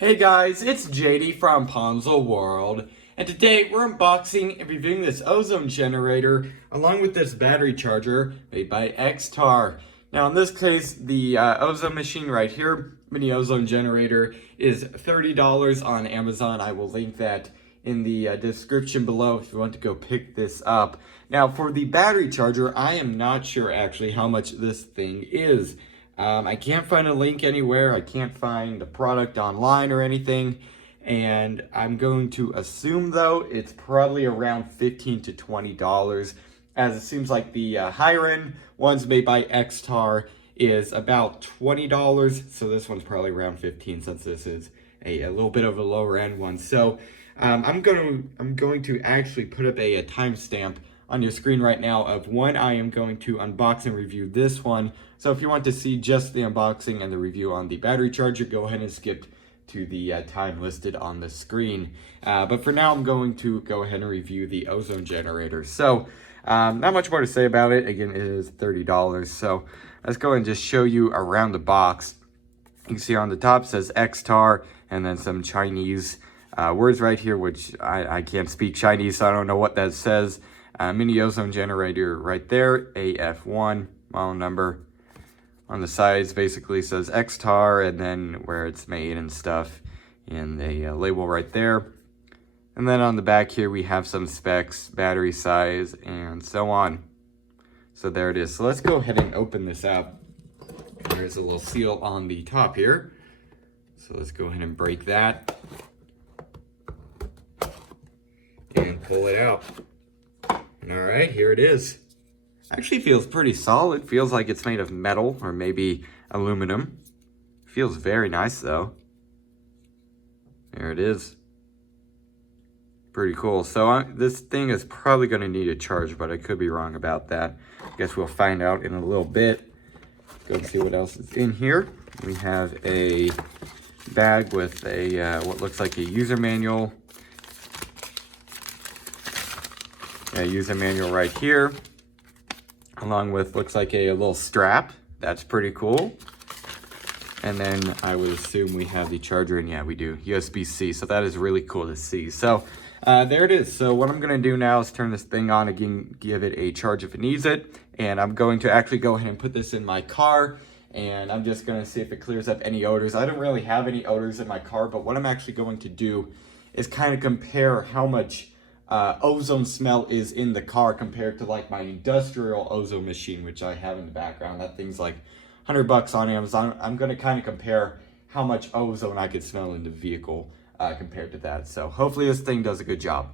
Hey guys, it's JD from Ponzo World, and today we're unboxing and reviewing this ozone generator along with this battery charger made by Xtar. Now in this case, the ozone machine right here, mini ozone generator, is $30 on Amazon. I will link that in the description below if you want to go pick this up. Now for the battery charger, I am not sure actually how much this thing is. I can't find a link anywhere. I can't find a product online or anything. And I'm going to assume though, it's probably around $15 to $20, as it seems like the higher end ones made by Xtar is about $20. So this one's probably around 15 since this is a little bit of a lower end one. So I'm going to actually put up a timestamp on your screen right now of when I am going to unbox and review this one. So if you want to see just the unboxing and the review on the battery charger, go ahead and skip to the time listed on the screen. But for now, I'm going to go ahead and review the ozone generator. So not much more to say about it. Again, it is $30. So let's go and just show you around the box. You can see on the top says Xtar and then some Chinese words right here, which I can't speak Chinese, so I don't know what that says. Mini ozone generator right there, AF1 model number. On the sides basically says Xtar and then where it's made and stuff in the label right there. And then on the back here we have some specs, battery size, and so on. So there it is. So let's go ahead and open this up. There's a little seal on the top here. So let's go ahead and break that and pull it out. All right, here it is. Actually feels pretty solid. Feels like it's made of metal or maybe aluminum. Feels very nice though. There it is. Pretty cool. So this thing is probably going to need a charge, but I could be wrong about that. I guess we'll find out in a little bit. Let's go and see what else is in here. We have a bag with a what looks like a user manual. A user manual right here, along with looks like a little strap. That's pretty cool. And then I would assume we have the charger, and yeah, we do, USB-C. So that is really cool to see. So there it is. So what I'm gonna do now is turn this thing on again, give it a charge if it needs it. And I'm going to actually go ahead and put this in my car. And I'm just gonna see if it clears up any odors. I don't really have any odors in my car, but what I'm actually going to do is kind of compare how much ozone smell is in the car compared to like my industrial ozone machine, which I have in the background. That thing's like $100 on Amazon. I'm going to kind of compare how much ozone I could smell in the vehicle compared to that. So hopefully this thing does a good job.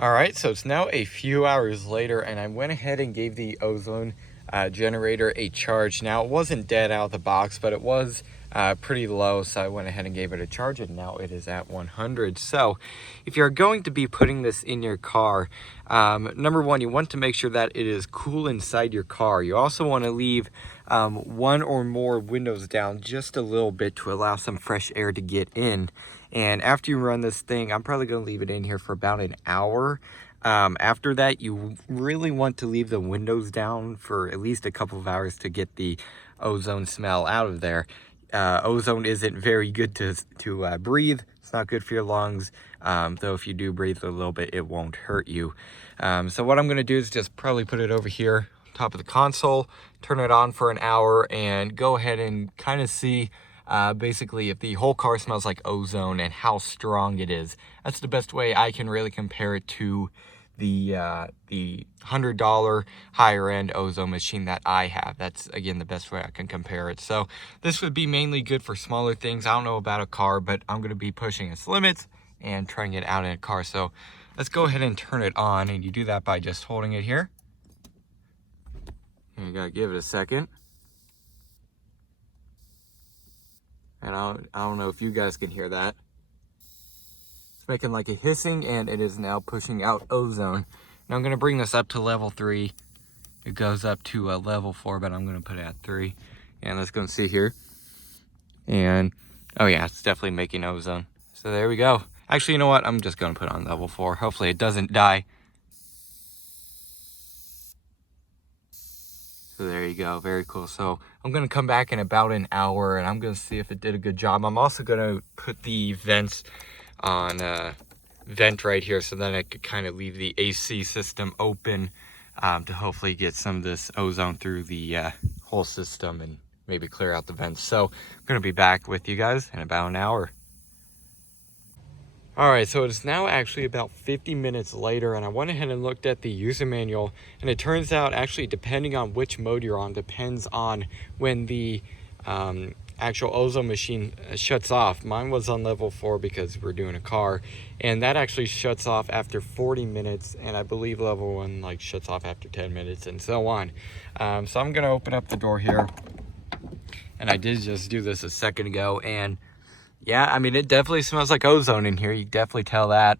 All right, so it's now a few hours later, and I went ahead and gave the ozone generator a charge. Now, it wasn't dead out of the box, but it was pretty low, so I went ahead and gave it a charge, and now it is at 100. So if you're going to be putting this in your car, number one, you want to make sure that it is cool inside your car. You also want to leave one or more windows down just a little bit to allow some fresh air to get in. And after you run this thing, I'm probably going to leave it in here for about an hour. After that, you really want to leave the windows down for at least a couple of hours to get the ozone smell out of there. Ozone isn't very good to breathe. It's not good for your lungs, though if you do breathe a little bit, it won't hurt you. So what I'm going to do is just probably put it over here, top of the console, turn it on for an hour, and go ahead and kind of see basically if the whole car smells like ozone and how strong it is. That's the best way I can really compare it to the $100 higher end ozone machine that I have. That's again the best way I can compare it. So this would be mainly good for smaller things. I don't know about a car, but I'm going to be pushing its limits and trying it out in a car. So let's go ahead and turn it on, and you do that by just holding it here. You gotta give it a second. And I don't know if you guys can hear that. It's making like a hissing, and it is now pushing out ozone. Now I'm going to bring this up to level 3. It goes up to level 4, but I'm going to put it at 3. And let's go and see here. And, oh yeah, it's definitely making ozone. So there we go. Actually, you know what? I'm just going to put it on level 4. Hopefully it doesn't die. So there you go, very cool. So I'm gonna come back in about an hour and I'm gonna see if it did a good job. I'm also gonna put the vents on vent right here so then I could kind of leave the AC system open to hopefully get some of this ozone through the whole system and maybe clear out the vents. So I'm gonna be back with you guys in about an hour. All right, so it's now actually about 50 minutes later and I went ahead and looked at the user manual, and it turns out actually depending on which mode you're on depends on when the actual ozone machine shuts off. Mine was on level 4 because we're doing a car, and that actually shuts off after 40 minutes, and I believe level 1 like shuts off after 10 minutes and so on. So I'm gonna open up the door here, and I did just do this a second ago, and yeah, I mean, it definitely smells like ozone in here. You can definitely tell that.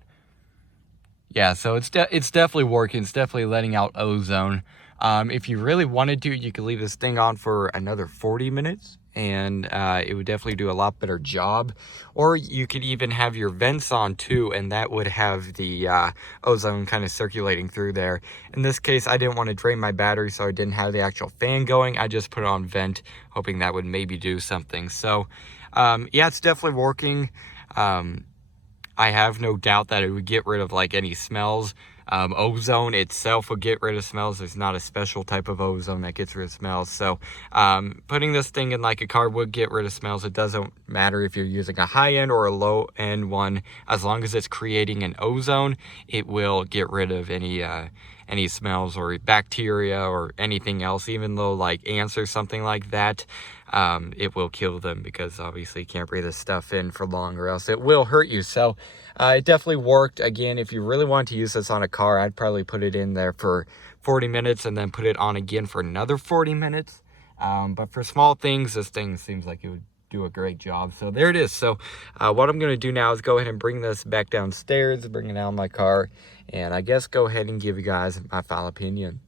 Yeah, so it's definitely working. It's definitely letting out ozone. If you really wanted to, you could leave this thing on for another 40 minutes and it would definitely do a lot better job. Or you could even have your vents on too, and that would have the ozone kind of circulating through there. In this case, I didn't want to drain my battery, so I didn't have the actual fan going. I just put it on vent, hoping that would maybe do something. So yeah, it's definitely working. I have no doubt that it would get rid of like any smells. Ozone itself would get rid of smells. There's not a special type of ozone that gets rid of smells. So putting this thing in like a car would get rid of smells. It doesn't matter if you're using a high-end or a low-end one. As long as it's creating an ozone, it will get rid of any smells or bacteria or anything else. Even though like ants or something like that, it will kill them because obviously you can't breathe this stuff in for long or else it will hurt you. So it definitely worked. Again, if you really want to use this on a car, I'd probably put it in there for 40 minutes and then put it on again for another 40 minutes. But for small things, this thing seems like it would do a great job. So there it is. So what I'm going to do now is go ahead and bring this back downstairs, bring it out of my car, and I guess go ahead and give you guys my final opinion.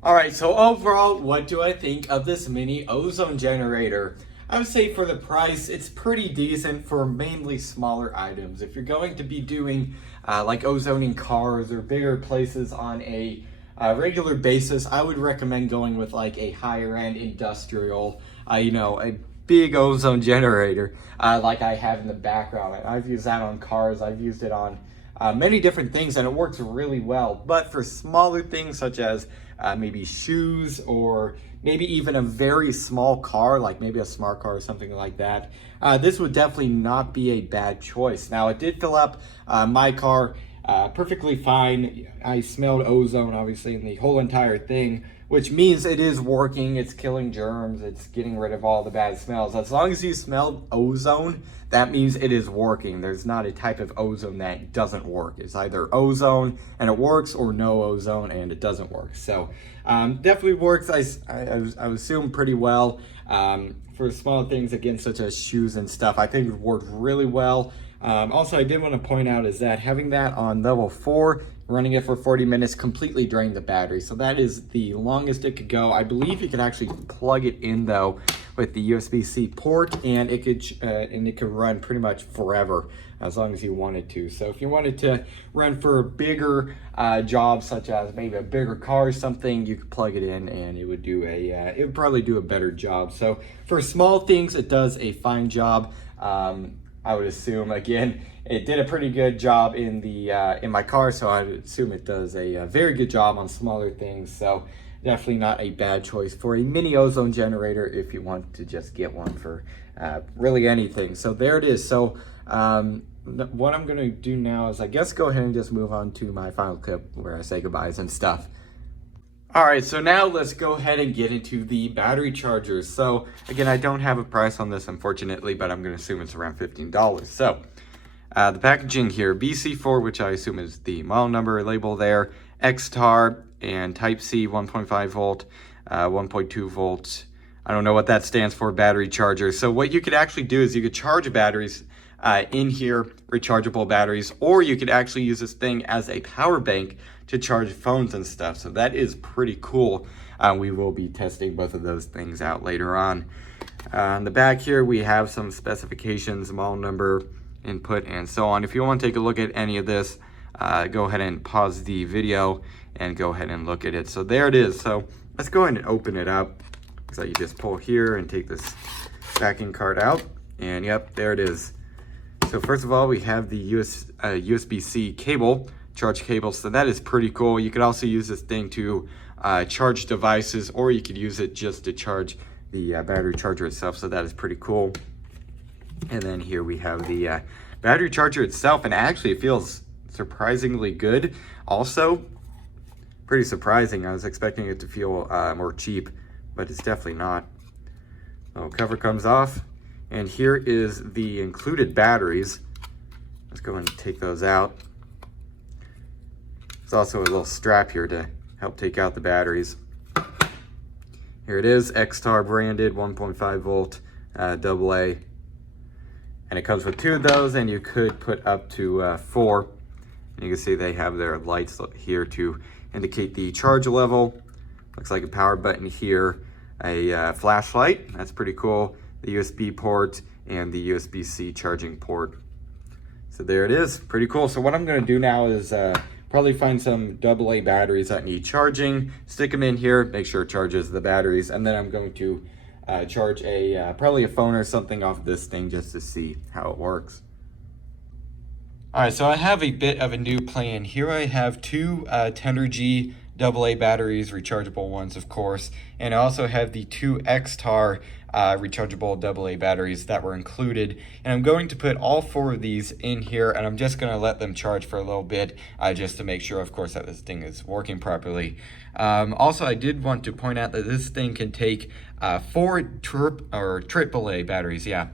All right, so overall, what do I think of this mini ozone generator? I would say for the price, it's pretty decent for mainly smaller items. If you're going to be doing like ozoning cars or bigger places on a regular basis, I would recommend going with like a higher end industrial, you know, a big ozone generator like I have in the background. I've used that on cars, I've used it on many different things, and it works really well. But for smaller things such as maybe shoes or maybe even a very small car, like maybe a smart car or something like that, this would definitely not be a bad choice. Now, it did fill up my car perfectly fine. I smelled ozone, obviously, in the whole entire thing, which means it is working. It's killing germs. It's getting rid of all the bad smells. As long as you smell ozone, that means it is working. There's not a type of ozone that doesn't work. It's either ozone and it works, or no ozone and it doesn't work. So definitely works, I assume, pretty well. For small things, again, such as shoes and stuff, I think it worked really well. Also, I did want to point out is that having that on level 4, running it for 40 minutes completely drained the battery. So that is the longest it could go. I believe you could actually plug it in though with the USB-C port, and it could run pretty much forever as long as you wanted to. So if you wanted to run for bigger jobs, such as maybe a bigger car or something, you could plug it in and it would do it would probably do a better job. So for small things, it does a fine job. I would assume, again, it did a pretty good job in the in my car, so I would assume it does a very good job on smaller things. So definitely not a bad choice for a mini ozone generator if you want to just get one for really anything. So there it is. So what I'm going to do now is I guess go ahead and just move on to my final clip where I say goodbyes and stuff. All right, so now let's go ahead and get into the battery chargers. So again, I don't have a price on this, unfortunately, but I'm going to assume it's around $15. So the packaging here, BC4, which I assume is the model number label there, XTAR, and Type-C 1.5 volt, 1.2 volts. I don't know what that stands for, battery charger. So what you could actually do is you could charge batteries in here, rechargeable batteries, or you could actually use this thing as a power bank to charge phones and stuff. So that is pretty cool. We will be testing both of those things out later on. On the back here, we have some specifications, model number, input, and so on. If you want to take a look at any of this, go ahead and pause the video and go ahead and look at it. So there it is. So let's go ahead and open it up. So you just pull here and take this backing card out, and yep, there it is. So first of all, we have the USB-C cable, charge cable, so that is pretty cool. You could also use this thing to charge devices, or you could use it just to charge the battery charger itself, so that is pretty cool. And then here we have the battery charger itself, and actually it feels surprisingly good. Also, pretty surprising. I was expecting it to feel more cheap, but it's definitely not. So cover comes off, and here is the included batteries. Let's go ahead and take those out. There's also a little strap here to help take out the batteries. Here it is, Xtar branded, 1.5 volt AA. And it comes with 2 of those, and you could put up to 4. And you can see they have their lights here to indicate the charge level. Looks like a power button here, a flashlight, that's pretty cool, the USB port, and the USB-C charging port. So there it is, pretty cool. So what I'm gonna do now is probably find some AA batteries that need charging, stick them in here, make sure it charges the batteries, and then I'm going to charge probably a phone or something off this thing just to see how it works. All right, so I have a bit of a new plan. Here I have 2 Tenergy AA batteries, rechargeable ones, of course, and I also have the 2 Xtar rechargeable AA batteries that were included. And I'm going to put all 4 of these in here, and I'm just going to let them charge for a little bit just to make sure, of course, that this thing is working properly. Also, I did want to point out that this thing can take 4 AAA batteries, yeah.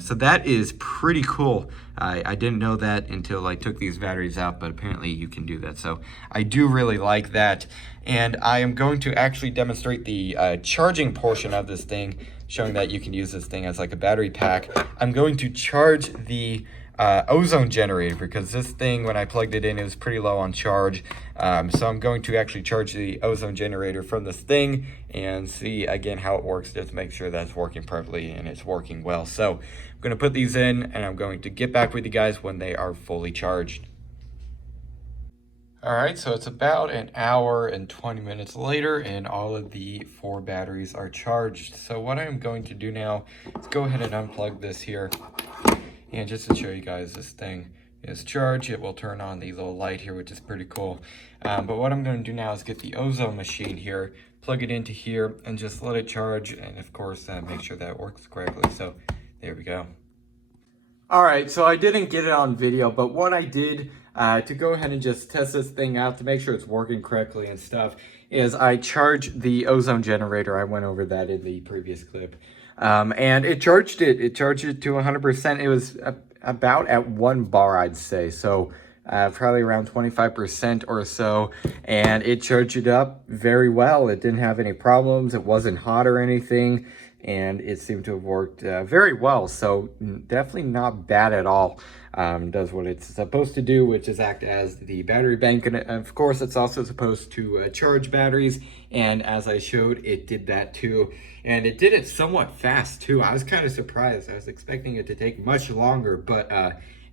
So that is pretty cool. I didn't know that until I took these batteries out, but apparently you can do that. So I do really like that. And I am going to actually demonstrate the charging portion of this thing, showing that you can use this thing as like a battery pack. I'm going to charge the ozone generator, because this thing, when I plugged it in, it was pretty low on charge. So I'm going to actually charge the ozone generator from this thing and see again how it works, just to make sure that it's working properly and it's working well. So I'm going to put these in, and I'm going to get back with you guys when they are fully charged. All right, so it's about an hour and 20 minutes later, and all of the 4 batteries are charged. So what I'm going to do now is go ahead and unplug this here. And just to show you guys, this thing is charged. It will turn on the little light here, which is pretty cool. But what I'm going to do now is get the ozone machine here, plug it into here, and just let it charge. And of course, make sure that it works correctly. So there we go. All right, so I didn't get it on video, but what I did to go ahead and just test this thing out to make sure it's working correctly and stuff is I charged the ozone generator. I went over that in the previous clip. And it charged it. It charged it to 100%. It was about at 1 bar, I'd say. So probably around 25% or so. And it charged it up very well. It didn't have any problems. It wasn't hot or anything. And it seemed to have worked very well. So definitely not bad at all. Does what it's supposed to do, which is act as the battery bank. And of course, it's also supposed to charge batteries. And as I showed, it did that too. And it did it somewhat fast too. I was kind of surprised. I was expecting it to take much longer, but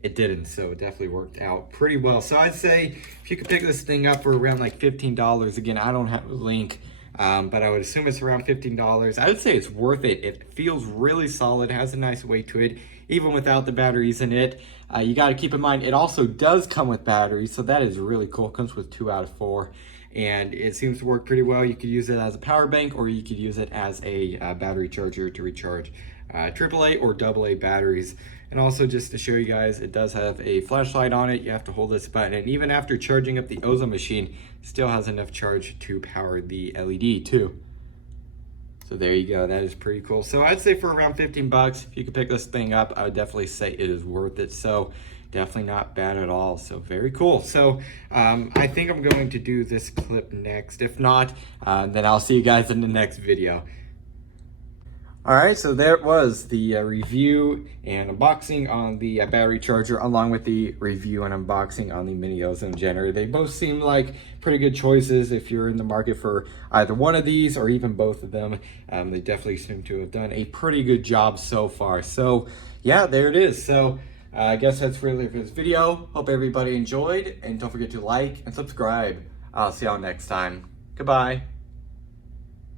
it didn't. So it definitely worked out pretty well. So I'd say if you could pick this thing up for around like $15, again, I don't have a link, but I would assume it's around $15. I would say it's worth it. It feels really solid, has a nice weight to it, even without the batteries in it. You got to keep in mind, it also does come with batteries, so that is really cool. It comes with 2 out of 4, and it seems to work pretty well. You could use it as a power bank, or you could use it as a battery charger to recharge AAA or AA batteries. And also, just to show you guys, it does have a flashlight on it. You have to hold this button, and even after charging up the ozone machine, it still has enough charge to power the LED too. So there you go, that is pretty cool. So I'd say for around 15 bucks, if you could pick this thing up, I would definitely say it is worth it. So definitely not bad at all. So very cool. So I think I'm going to do this clip next. If not, then I'll see you guys in the next video. All right, so there it was, the review and unboxing on the battery charger, along with the review and unboxing on the mini ozone generator. They both seem like pretty good choices if you're in the market for either one of these or even both of them. They definitely seem to have done a pretty good job so far. So yeah, there it is. So I guess that's really it for this video. Hope everybody enjoyed, and don't forget to like and subscribe. I'll see y'all next time. Goodbye.